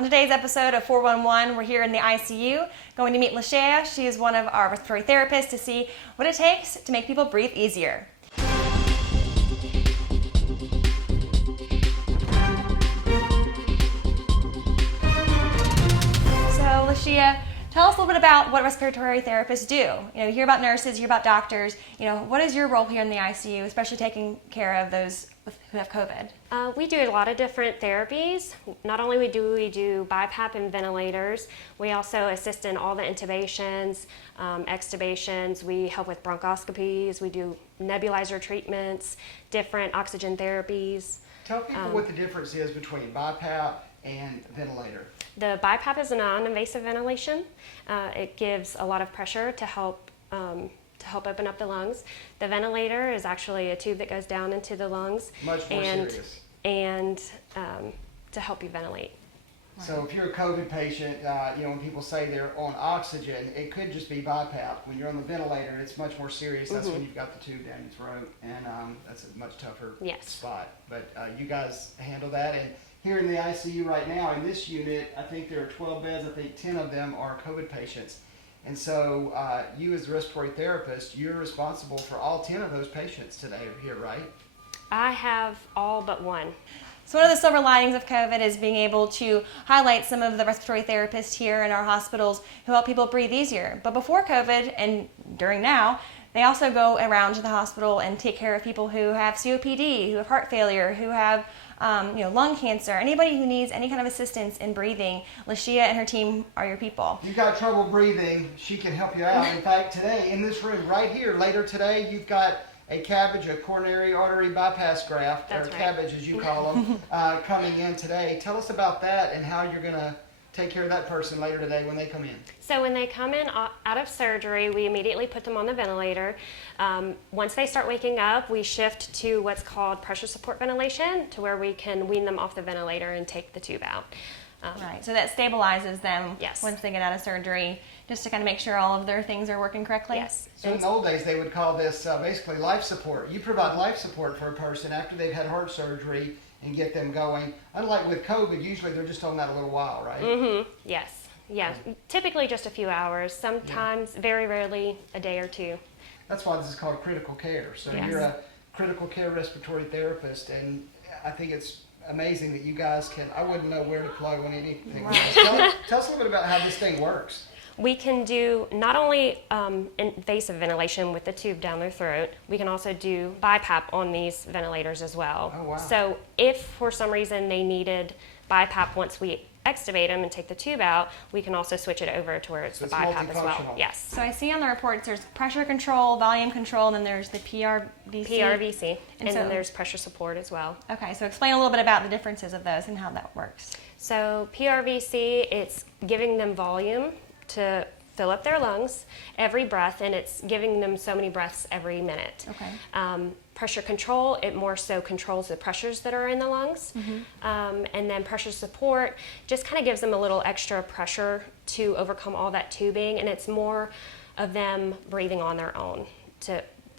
On today's episode of 411, we're here in the ICU going to meet Lashea. She is one of our respiratory therapists to see what it takes to make people breathe easier. So, Lashea, tell us a little bit about what respiratory therapists do. You hear about nurses, you hear about doctors. What is your role here in the ICU, especially taking care of those who have COVID? We do a lot of different therapies. Not only do we do BiPAP and ventilators, we also assist in all the intubations, extubations. We help with bronchoscopies. We do nebulizer treatments, different oxygen therapies. Tell people what the difference is between BiPAP and ventilator. The BiPAP is a non-invasive ventilation. It gives a lot of pressure to help open up the lungs. The ventilator is actually a tube that goes down into the lungs. Much more serious. And to help you ventilate. So if you're a COVID patient, when people say they're on oxygen, it could just be BiPAP. When you're on the ventilator, it's much more serious. That's when you've got the tube down your throat, and that's a much tougher spot. But you guys handle that. And here in the ICU right now, in this unit, I think there are 12 beds. I think 10 of them are COVID patients. And so you as the respiratory therapist, you're responsible for all 10 of those patients today here, right? I have all but one. So one of the silver linings of COVID is being able to highlight some of the respiratory therapists here in our hospitals who help people breathe easier. But before COVID and during now, they also go around to the hospital and take care of people who have COPD, who have heart failure, who have lung cancer, anybody who needs any kind of assistance in breathing. Lashea and her team are your people. You've got trouble breathing, she can help you out. In fact, today in this room right here, later today, you've got a CABG, a coronary artery bypass graft, That's or right. CABG as you call them, coming in today. Tell us about that and how you're going to take care of that person later today when they come in. So when they come in out of surgery, we immediately put them on the ventilator. Once they start waking up, we shift to what's called pressure support ventilation, to where we can wean them off the ventilator and take the tube out. Right, so that stabilizes them Yes. once they get out of surgery, just to kind of make sure all of their things are working correctly. Yes. So in the old days, they would call this basically life support. You provide life support for a person after they've had heart surgery and get them going. Unlike with COVID, usually they're just on that a little while, right? Yes. Yeah. Typically just a few hours. Sometimes, very rarely, a day or two. That's why this is called critical care. So Yes. you're a critical care respiratory therapist, and I think it's amazing that you guys can, I wouldn't know where to plug on anything. Right. Tell us a little bit about how this thing works. We can do not only invasive ventilation with the tube down their throat, we can also do BiPAP on these ventilators as well. Oh, wow. So if for some reason they needed BiPAP once we extubate them and take the tube out, we can also switch it over to where it's So the it's BiPAP as well. multifunctional. Yes. So I see on the reports there's pressure control, volume control, and then there's the PRVC. PRVC. And And so- then there's pressure support as well. Okay, so explain a little bit about the differences of those and how that works. So PRVC, it's giving them volume to fill up their lungs every breath, and it's giving them so many breaths every minute. Okay. Pressure control, it more so controls the pressures that are in the lungs. And then pressure support just kind of gives them a little extra pressure to overcome all that tubing, and it's more of them breathing on their own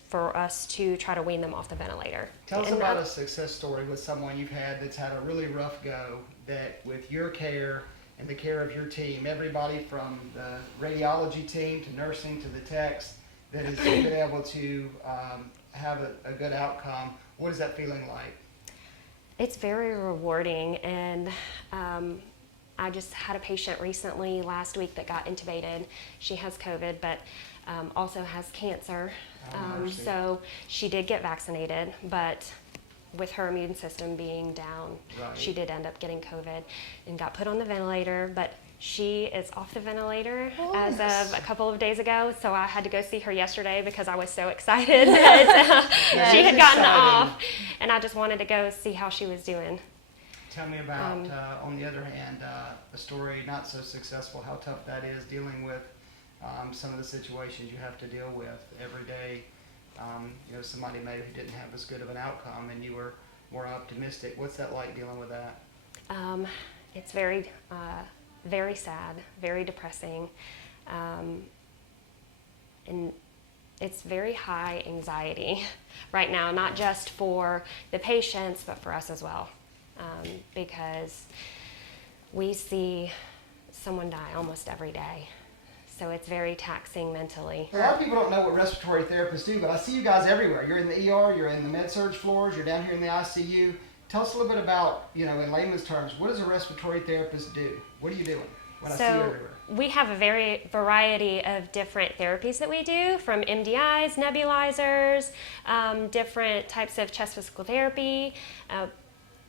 for us to try to wean them off the ventilator. Tell us And about a success story with someone you've had that's had a really rough go, that with your care and the care of your team, everybody from the radiology team to nursing to the techs, that has been able to have a good outcome. What is that feeling like? It's very rewarding, and I just had a patient recently last week that got intubated. She has COVID, but also has cancer. Mercy. So she did get vaccinated, but with her immune system being down, Right. she did end up getting COVID and got put on the ventilator, but she is off the ventilator as of a couple of days ago, so I had to go see her yesterday because I was so excited that she had gotten off, and I just wanted to go see how she was doing. Tell me about, on the other hand, a story not so successful, how tough that is dealing with some of the situations you have to deal with every day. Somebody maybe who didn't have as good of an outcome and you were more optimistic. What's that like dealing with that? It's very, very sad, very depressing, and it's very high anxiety right now, not just for the patients, but for us as well, because we see someone die almost every day. So it's very taxing mentally. A lot of people don't know what respiratory therapists do, but I see you guys everywhere. You're in the ER, you're in the med-surg floors, you're down here in the ICU. Tell us a little bit about, in layman's terms, what does a respiratory therapist do? What are you doing when I see you everywhere? We have a variety of different therapies that we do, from MDIs, nebulizers, different types of chest physical therapy,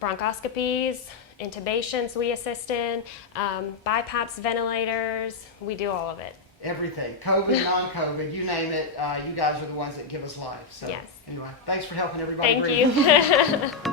bronchoscopies, intubations we assist in, BiPAPs, ventilators. We do all of it. Everything, COVID, non-COVID, you name it, you guys are the ones that give us life. So yes. Anyway, thanks for helping everybody breathe. Thank you.